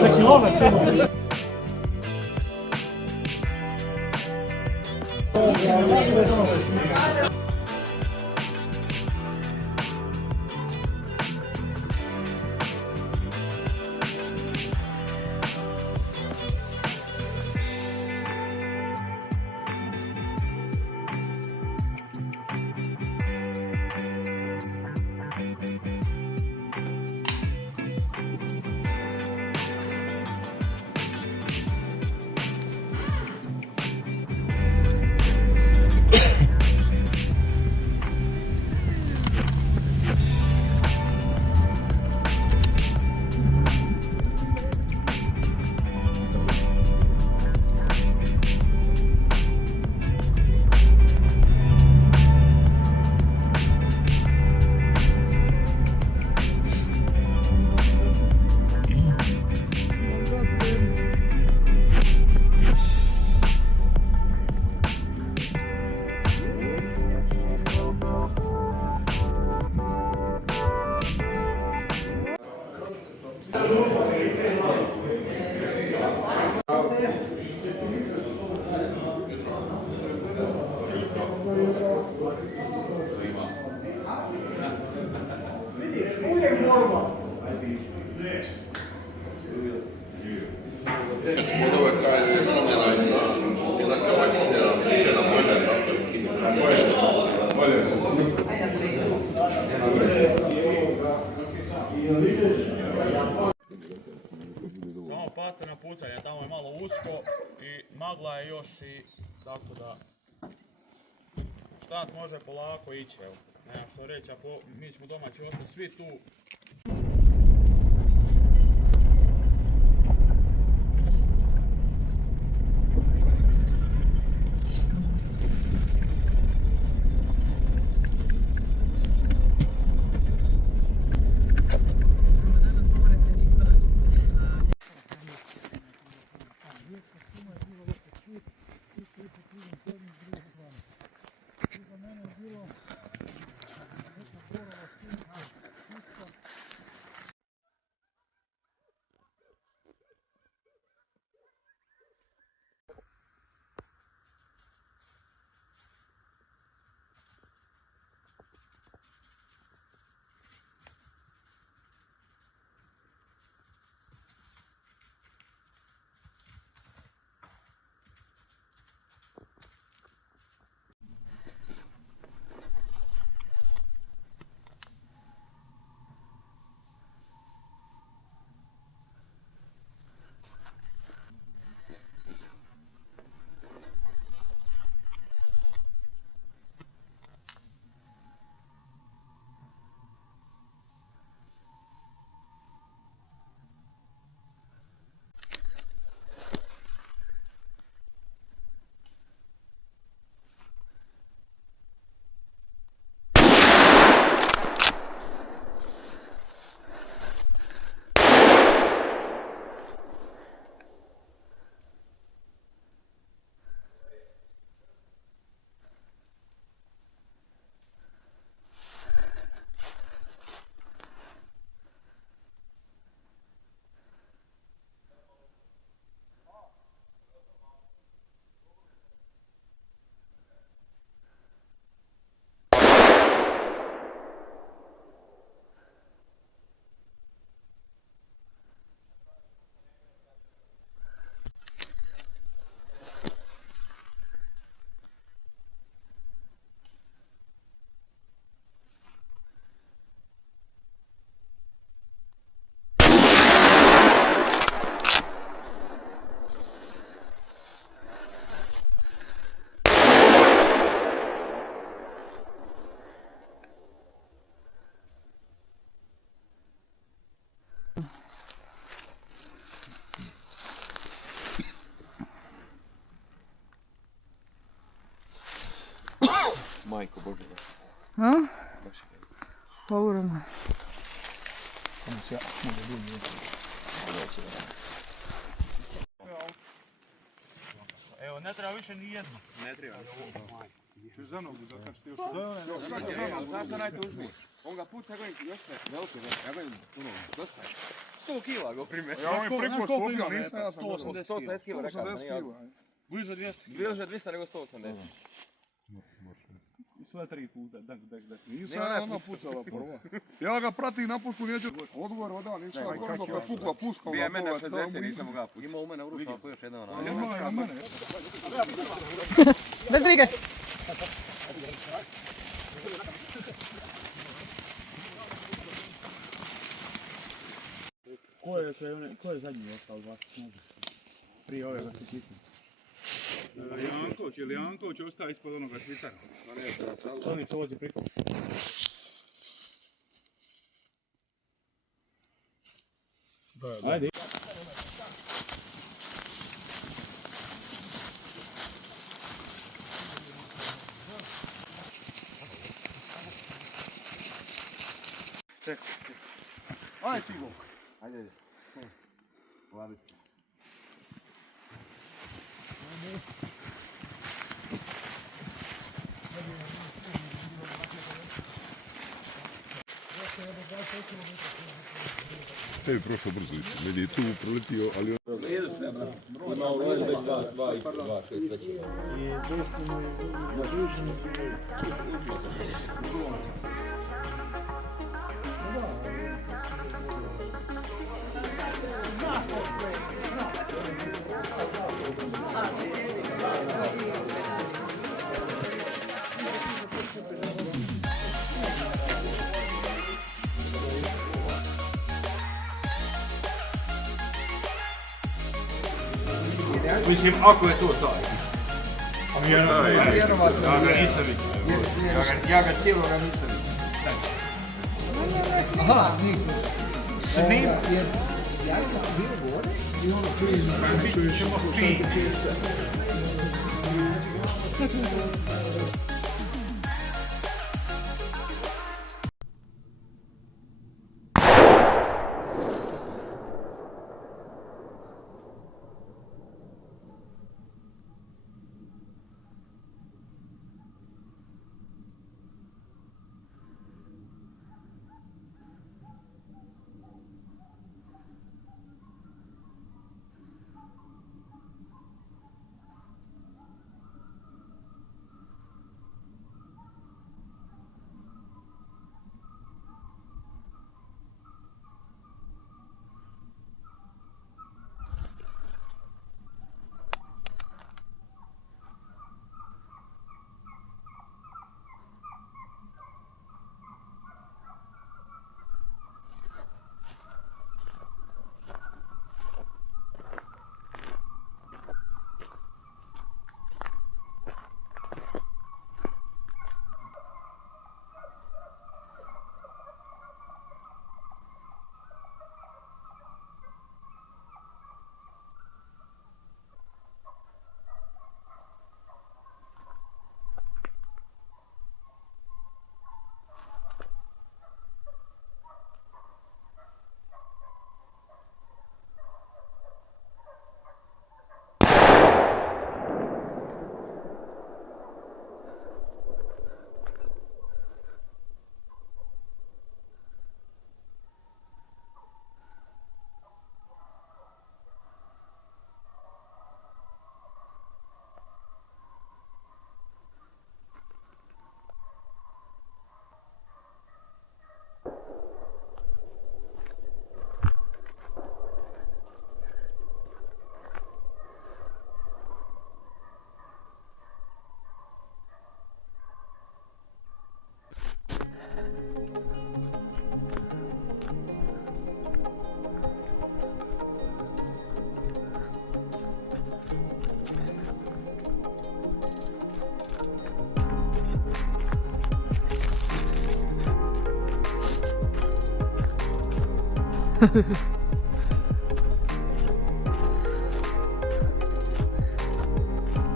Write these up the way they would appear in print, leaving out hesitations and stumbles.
Za kilometr. Samo pazite na pucanje, tamo je malo usko i magla je još i tako da štat može polako ići, evo. Nemam što reći, ako mi smo domaći ostali svi tu. Majko Bože. A? Ogromno. Evo, ne treba više ni jedno. Ne treba. Če za nogu zakačite još. Znaš šta najtužnije? On ga puca, ja govorim, još ne, velike, ja govorim, dosta je. 100 kila, govorim. Ja on je preko slopio, nisam, ja sam 180 kila, rekao sam, 180 ja. kila. Bliže 200. Bliže 200 nego 180. I sve 3 puta. Nisam ja ona pucala prvo. Ja ga pratim na pušku, neću odgovor oda, nisam odgovor dok je pukla puška. Bija mene 60, nisam ga pucao. Ima u mene u rušu, ako još jedan ona. Ima mene. Bez brige. Ko je zadnji ostao od vas? Prije ove vas se pitam. Janković ostaje ispod onoga Twittera. Oni to vozi priko. Ajde. Ajde Cigo. Ajde. Hlavica. Tebi prošao brzo, meni je tu proletio, ali on... Ima u loži već 2,6 već. Mislim, ako je to taj. Ja ga nisam vidio. Ja ga cijeloga nisam vidio. Aha, nisam. Snim? Ja sam bio gore i ono čujem.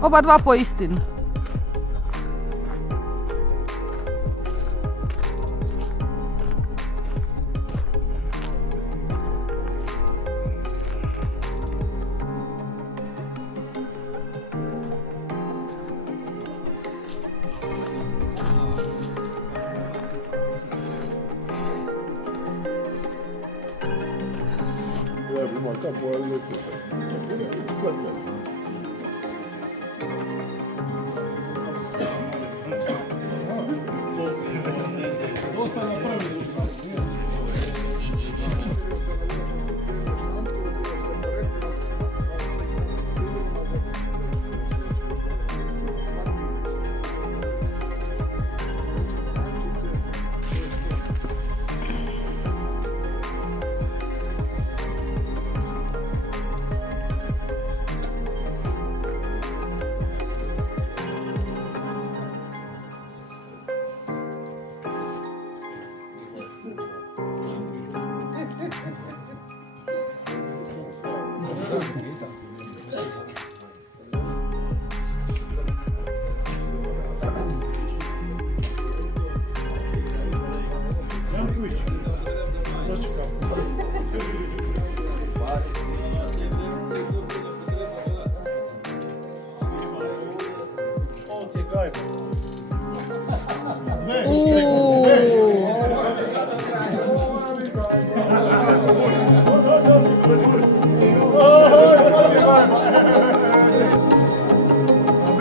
Oba dva po istinu. ima kapo, ali neće. Dosta na prvi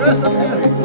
Yes,